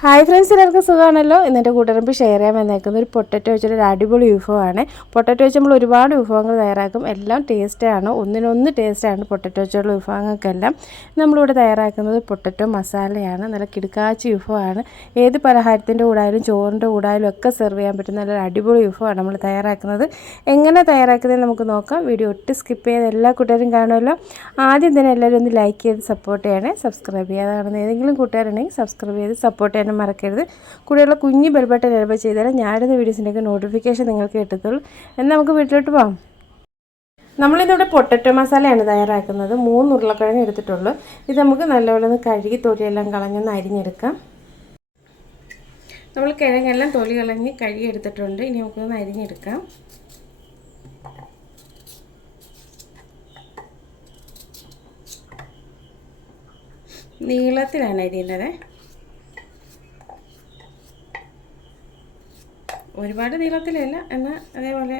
Hi friends, എല്ലാവർക്കും സുഖമാണല്ലോ. ഇന്നെൻ്റെ കൂട്ടുകാർക്ക് ഷെയർ ചെയ്യാൻ വന്നേക്കുന്ന ഒരു പൊട്ടറ്റോ വെച്ചൊരു അടിപൊളി വിഭവമാണ്. പൊട്ടറ്റോ വെച്ച് നമ്മൾ ഒരുപാട് വിഭവങ്ങൾ തയ്യാറാക്കും. എല്ലാം ടേസ്റ്റാണ്, ഒന്നിനൊന്ന് ടേസ്റ്റാണ് പൊട്ടറ്റോ വെച്ചുള്ള വിഭവങ്ങൾക്കെല്ലാം. നമ്മളിവിടെ തയ്യാറാക്കുന്നത് പൊട്ടറ്റോ മസാലയാണ്. നല്ല കിടുക്കാച്ചി വിഭവമാണ്. ഏത് പലഹാരത്തിൻ്റെ കൂടായാലും ചോറിൻ്റെ കൂടായാലും ഒക്കെ സെർവ് ചെയ്യാൻ പറ്റുന്ന നല്ലൊരു അടിപൊളി വിഭവമാണ് നമ്മൾ തയ്യാറാക്കുന്നത്. എങ്ങനെ തയ്യാറാക്കുന്നത് നമുക്ക് നോക്കാം. വീഡിയോ ഒട്ടും സ്കിപ്പ് ചെയ്ത് എല്ലാ കൂട്ടുകാരും കാണുമല്ലോ. ആദ്യം തന്നെ എല്ലാവരും ഒന്ന് ലൈക്ക് ചെയ്ത് സപ്പോർട്ട് ചെയ്യണേ. സബ്സ്ക്രൈബ് ചെയ്യാതെ ഏതെങ്കിലും കൂട്ടുകാരുണ്ടെങ്കിൽ സബ്സ്ക്രൈബ് ചെയ്ത് സപ്പോർട്ട് ചെയ്യാൻ മറക്കരുത്. കൂടെയുള്ള കുഞ്ഞു ബെൽ ബട്ടൺ എനേബിൾ ചെയ്താൽ ഞാനിടുന്ന വീഡിയോസിൻ്റെയൊക്കെ നോട്ടിഫിക്കേഷൻ നിങ്ങൾക്ക് കിട്ടത്തുള്ളൂ. എന്നാൽ നമുക്ക് വീട്ടിലോട്ട് പോകാം. നമ്മളിന്നിവിടെ പൊട്ടറ്റോ മസാലയാണ് തയ്യാറാക്കുന്നത്. 3 ഉരുളക്കിഴങ്ങ് എടുത്തിട്ടുള്ളൂ. ഇത് നമുക്ക് നല്ലപോലെ ഒന്ന് കഴുകി തൊലിയെല്ലാം കളഞ്ഞൊന്ന് അരിഞ്ഞെടുക്കാം. നമ്മൾ കിഴങ്ങെല്ലാം തൊലി കളഞ്ഞ് കഴുകി എടുത്തിട്ടുണ്ട്. ഇനി നമുക്കൊന്ന് അരിഞ്ഞെടുക്കാം. നീളത്തിലാണ് അരിയുന്നത്. ഒരുപാട് നീളത്തിലല്ല, എന്നാൽ അതേപോലെ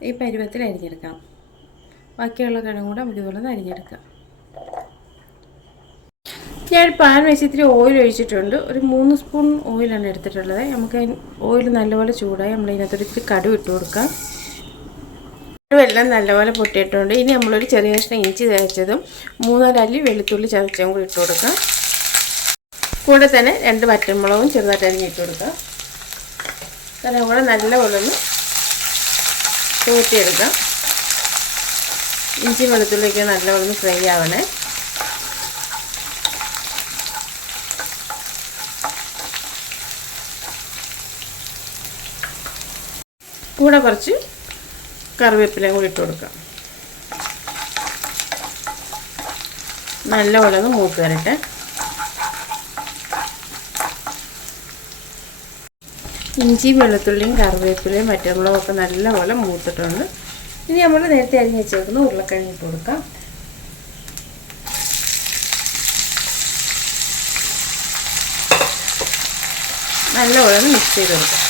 ഈ പരുവത്തിൽ അരിഞ്ഞെടുക്കാം. ബാക്കിയുള്ള കിഴങ്ങും കൂടെ നമുക്ക് ഇതുപോലെ ഒന്ന് അരിഞ്ഞെടുക്കാം. ഞാൻ പാൻ വെച്ച് ഇത്തിരി ഓയിൽ ഒഴിച്ചിട്ടുണ്ട്. ഒരു 3 സ്പൂൺ ഓയിലാണ് എടുത്തിട്ടുള്ളത്. നമുക്ക് ഓയിൽ നല്ലപോലെ ചൂടായി നമ്മളതിനകത്തൊരു ഇത്തിരി കടുക് ഇട്ട് കൊടുക്കാം. കടുവെല്ലാം നല്ലപോലെ പൊട്ടിയിട്ടുണ്ട്. ഇനി നമ്മളൊരു ചെറിയ കഷ്ണം ഇഞ്ചി തേച്ചതും 3-4 അല്ലി വെളുത്തുള്ളി ചതച്ചതും കൂടി ഇട്ട് കൊടുക്കാം. കൂടെ തന്നെ 2 പച്ചമുളകും ചെറുതായിട്ട് അരിഞ്ഞിട്ട് കൊടുക്കാം. അതെല്ലാം കൂടെ നല്ലപോലെ ഒന്ന് കൂട്ടിയെടുക്കാം. ഇഞ്ചി വെളുത്തുള്ളിയൊക്കെ നല്ലപോലെ ഒന്ന് ഫ്രൈ ആവണേ. കൂടെ കുറച്ച് കറിവേപ്പിലയും കൂടി ഇട്ട് കൊടുക്കാം. നല്ലപോലെ ഒന്ന് മൂത്ത് വരട്ടെ. ഇഞ്ചി വെളുത്തുള്ളിയും കറിവേപ്പിലയും പച്ചമുളകും ഒക്കെ നല്ലപോലെ മൂത്തിട്ടുണ്ട്. ഇനി നമ്മൾ നേരത്തെ അരിഞ്ഞ് വെച്ചേക്കുന്ന ഉരുളക്കിഴങ്ങ് ഇട്ട് കൊടുക്കാം. നല്ലപോലെ ഒന്ന് മിക്സ് ചെയ്ത് കൊടുക്കാം.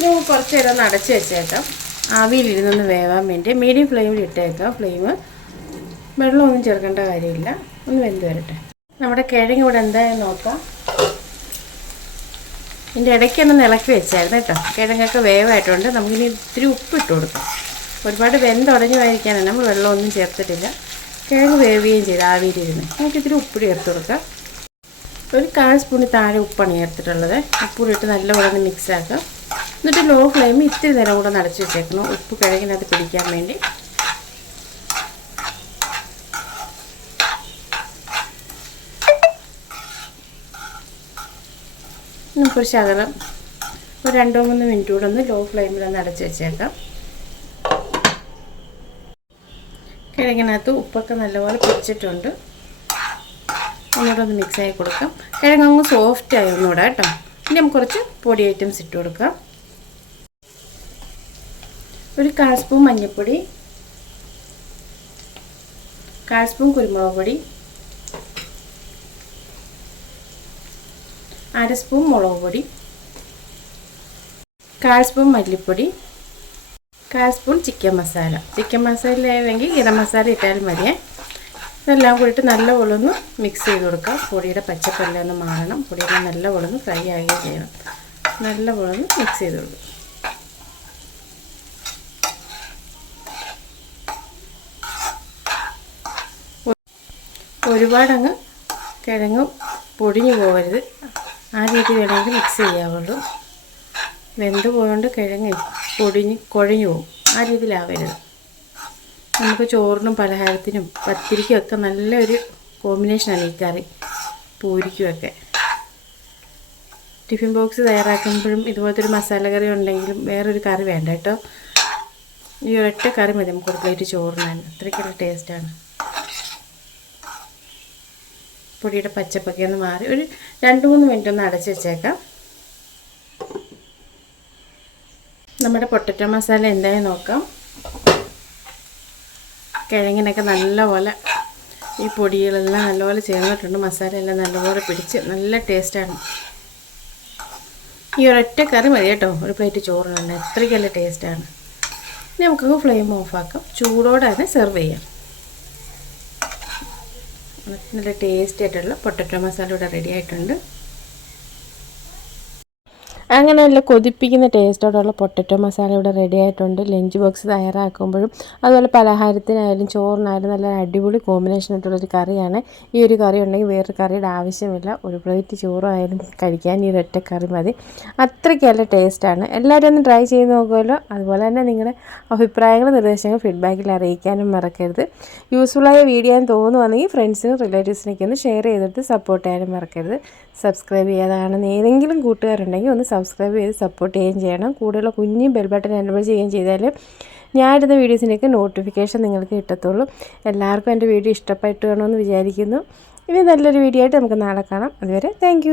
ഇനി കുറച്ച് നേരം ഒന്ന് അടച്ച് വെച്ചേക്കാം. ആവിയിലിരുന്നൊന്ന് വേവാൻ വേണ്ടി മീഡിയം ഫ്ലെയിമിൽ ഇട്ടേക്കാം. വെള്ളമൊന്നും ചേർക്കേണ്ട കാര്യമില്ല. ഒന്ന് വെന്ത് വരട്ടെ. നമ്മുടെ കിഴങ്ങ് ഇവിടെ എന്തായാലും നോക്കാം. ഇതിൻ്റെ ഇടയ്ക്കൊന്ന് ഇളക്കി വെച്ചായിരുന്നു കേട്ടോ. കിഴങ്ങൊക്കെ വേവായിട്ടുണ്ട്. നമുക്കിനി ഇത്തിരി ഉപ്പ് ഇട്ട് കൊടുക്കാം. ഒരുപാട് വെന്തുടഞ്ഞു പോയിരിക്കാനാണ്, നമ്മൾ വെള്ളമൊന്നും ചേർത്തിട്ടില്ല. കിഴങ്ങ് വേവുകയും ചെയ്ത് ആവിയിലിരുന്ന് നമുക്ക് ഇത്തിരി ഉപ്പ് ചേർത്ത് കൊടുക്കാം. ഒരു 1/4 സ്പൂണിൽ താഴെ ഉപ്പാണ് ചേർത്തിട്ടുള്ളത്. ഉപ്പ് ഇട്ട് നല്ലപോലെ ഒന്ന് മിക്സ് ആക്കാം. എന്നിട്ട് ലോ ഫ്ലെയിമിൽ ഇത്തിരി നേരം കൂടെ അടച്ച് വെച്ചേക്കണം, ഉപ്പ് കിഴങ്ങിനകത്ത് പിടിക്കാൻ വേണ്ടി. നമുക്കൊരു ശകലം ഒരു 2-3 മിനിറ്റ് കൂടെ ഒന്ന് ലോ ഫ്ലെയിമിൽ ഒന്ന് അടച്ച് വെച്ചേക്കാം. കിഴങ്ങിനകത്ത് ഉപ്പൊക്കെ നല്ലപോലെ പിടിച്ചിട്ടുണ്ട്. ഒന്നുകൂടെ ഒന്ന് മിക്സായി കൊടുക്കാം. കിഴങ്ങ് സോഫ്റ്റായി ഒന്നുകൂടെ കേട്ടോ. ഇനി നമുക്ക് കുറച്ച് പൊടി ഐറ്റംസ് ഇട്ട് കൊടുക്കാം. ഒരു 1/4 സ്പൂൺ മഞ്ഞൾപ്പൊടി, 1/4 സ്പൂൺ കുരുമുളക് പൊടി, 1/2 സ്പൂൺ മുളക് പൊടി, 1/4 സ്പൂൺ മല്ലിപ്പൊടി, 1/4 spoon chicken masala. Chicken masala ആണെങ്കിൽ ഗരം മസാല ഇട്ടാലും മതിയേ. ഇതെല്ലാം കൂടിയിട്ട് നല്ലപോലെ ഒന്ന് മിക്സ് ചെയ്ത് കൊടുക്കാം. പൊടിയുടെ പച്ചപ്പെല്ലാം ഒന്ന് മാറണം. പൊടിയെല്ലാം നല്ലപോലെ ഒന്ന് ഫ്രൈ ആകുകയും ചെയ്യണം. നല്ലപോലെ ഒന്ന് മിക്സ് ചെയ്ത് കൊടുക്കും. ഒരുപാടങ്ങ് കിഴങ്ങ് പൊടിഞ്ഞു പോകരുത്. ആ രീതി വേണമെങ്കിൽ മിക്സ് ചെയ്യാവുള്ളൂ. വെന്ത് പോയോണ്ട് കിഴങ്ങ് കുഴഞ്ഞു പോകും. ആ രീതിയിലാവരുത്. നമുക്ക് ചോറിനും പലഹാരത്തിനും പത്തിരിക്കും ഒക്കെ നല്ലൊരു കോമ്പിനേഷനാണ് ഈ കറി, പൂരിക്കുമൊക്കെ. ടിഫിൻ ബോക്സ് തയ്യാറാക്കുമ്പോഴും ഇതുപോലത്തെ ഒരു മസാല കറി ഉണ്ടെങ്കിലും വേറൊരു കറി വേണ്ട കേട്ടോ. ഈ ഒരൊറ്റ കറി മതി നമുക്കൊരു പ്ലേറ്റ് ചോറിനാണ്. അത്രയ്ക്കുള്ള ടേസ്റ്റാണ്. പൊടിയുടെ പച്ചപ്പൊക്കെ ഒന്ന് മാറി ഒരു 2-3 മിനിറ്റ് ഒന്ന് അടച്ച് വെച്ചേക്കാം. നമ്മുടെ പൊട്ടറ്റോ മസാല എന്തായാലും നോക്കാം. കിഴങ്ങിനൊക്കെ നല്ലപോലെ ഈ പൊടികളെല്ലാം നല്ലപോലെ ചേർന്നിട്ടുണ്ട്. മസാല എല്ലാം നല്ലപോലെ പിടിച്ച് നല്ല ടേസ്റ്റാണ്. ഈ ഒരൊറ്റ കറി മതി കേട്ടോ ഒരു പ്ലേറ്റ് ചോറിനുണ്ട്. അത്രയ്ക്ക് നല്ല ടേസ്റ്റാണ്. ഇനി നമുക്കങ്ങ് ഫ്ലെയിം ഓഫാക്കാം. ചൂടോടെ തന്നെ സെർവ് ചെയ്യാം. നല്ല ടേസ്റ്റി ആയിട്ടുള്ള പൊട്ടറ്റോ മസാല ഇവിടെ റെഡി ആയിട്ടുണ്ട്. അങ്ങനെ നല്ല കൊതിപ്പിക്കുന്ന ടേസ്റ്റോടുള്ള പൊട്ടറ്റോ മസാല ഇവിടെ റെഡി ആയിട്ടുണ്ട്. ലഞ്ച് ബോക്സ് തയ്യാറാക്കുമ്പോഴും അതുപോലെ പലഹാരത്തിനായാലും ചോറിനായാലും നല്ല അടിപൊളി കോമ്പിനേഷൻ ആയിട്ടുള്ളൊരു കറിയാണ്. ഈ ഒരു കറി ഉണ്ടെങ്കിൽ വേറൊരു കറിയുടെ ആവശ്യമില്ല. ഒരു പ്ലേറ്റ് ചോറായാലും കഴിക്കാൻ ഈ ഒരൊറ്റ കറി മതി. അത്രയ്ക്ക് നല്ല ടേസ്റ്റാണ്. എല്ലാവരും ഒന്ന് ട്രൈ ചെയ്ത് നോക്കുമല്ലോ. അതുപോലെ തന്നെ നിങ്ങളുടെ അഭിപ്രായങ്ങൾ നിർദ്ദേശങ്ങൾ ഫീഡ്ബാക്കിൽ അറിയിക്കാനും മറക്കരുത്. യൂസ്ഫുള്ളായ വീഡിയോ എന്ന് തോന്നുവാണെങ്കിൽ ഫ്രണ്ട്സിനും റിലേറ്റീവ്സിനൊക്കെ ഒന്ന് ഷെയർ ചെയ്തിട്ട് സപ്പോർട്ട് ചെയ്യാനും മറക്കരുത്. സബ്സ്ക്രൈബ് ചെയ്യാതെ കാണുന്ന ഏതെങ്കിലും കൂട്ടുകാരുണ്ടെങ്കിൽ ഒന്ന് സബ്സ്ക്രൈബ് ചെയ്ത് സപ്പോർട്ട് ചെയ്യുകയും ചെയ്യണം. കൂടെയുള്ള കുഞ്ഞു ബെൽ ബട്ടൺ എനേബിൾ ചെയ്യുകയും ചെയ്താൽ ഞാനിടുന്ന വീഡിയോസിൻ്റെയൊക്കെ നോട്ടിഫിക്കേഷൻ നിങ്ങൾക്ക് കിട്ടത്തുള്ളൂ. എല്ലാവർക്കും എൻ്റെ വീഡിയോ ഇഷ്ടപ്പെട്ടു വേണമെന്ന് വിചാരിക്കുന്നു. ഇനി നല്ലൊരു വീഡിയോ ആയിട്ട് നമുക്ക് നാളെ കാണാം. അതുവരെ താങ്ക്